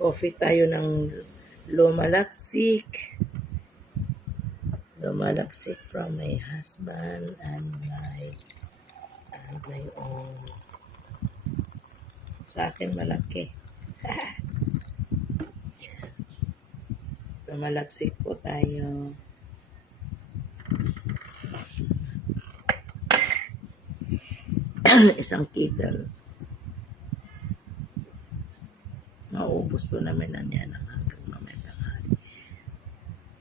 Coffee tayo ng lumalaksik. Lumalaksik from my husband and my own. Sa akin malaki. Lumalaksik po tayo. Isang kettle. Maubos po namin na yan hanggang mamaya tanghali.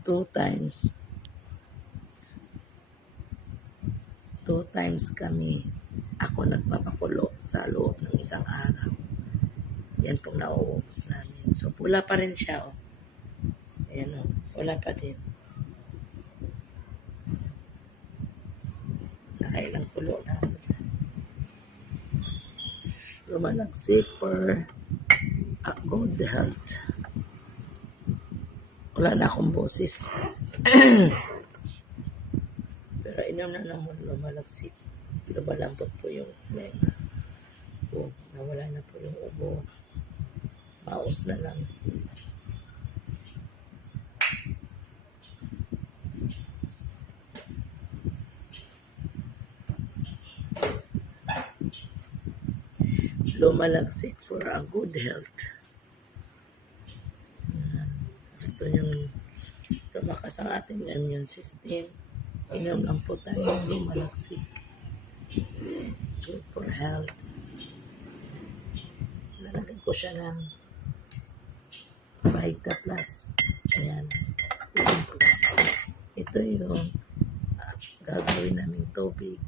2 times kami ako nagpapakulo sa loob ng isang araw. Yan pong nauubos namin. So pula pa rin siya, oh. Ayan, oh. Wala pa din. Nakailang kulo na. Lumalaksik for a good health. Wala na akong boses. Pero inom na naman lumalaksik. Lumalambot po yung lenga. Oh, nawala na po yung ubo. Maus na lang. Lumalaksik for a good health. Gusto nyo lumakas ang ating immune system. Inom lang po tayo ng lumalaksik. Good for health. Nalagyan ko siya ng Vita Plus. Ayan. Ito yung gagawin naming tubig.